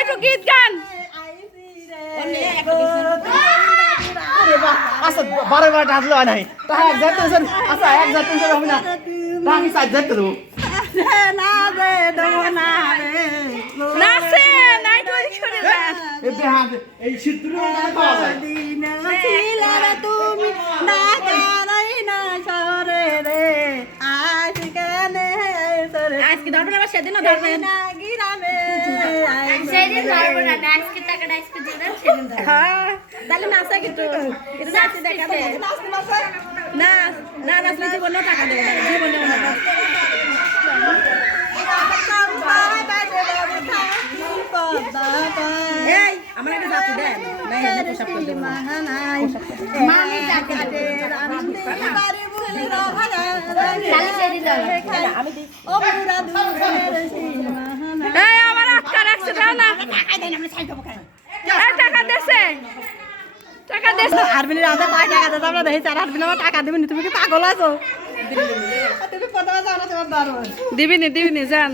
একটু গীত গান আচ্ছা 12 ডাকলে হয় নাই তাহা এক যাইতে আচ্ছা এক যাইতে হবে না আমি সাইড যাইতে দেবো নাচে নাই তো সরে যান এই শীতের পাওয়া যায় তুমি আজকে ধরবেন আবার সেদিনও ধরবেন সেদিন ধরবো না আজকে টাকাটা আজকে দিবেন সেদিন ধরবো হ্যাঁ তাহলে নাচা কিন্তু নাচতে দেখাবে না না নাচলে জীবনেও টাকা দেবো না জীবনেও না এই আমার একটা জাতি দেন পোশাক করে দেবো মামি টাকা খালি সেদিন ধরবো আমি দিই এই আমার আটকা রাখছে দাও না এই টাকা দেছে আরবিনের আধা পাঁচ টাকা দিতে আমরা দেখি 4 আরবিন আমার টাকা দিবেন তুমি কি পাগল আছো তুমি কোথাও জানো তোমার দরবার দিবিনি যান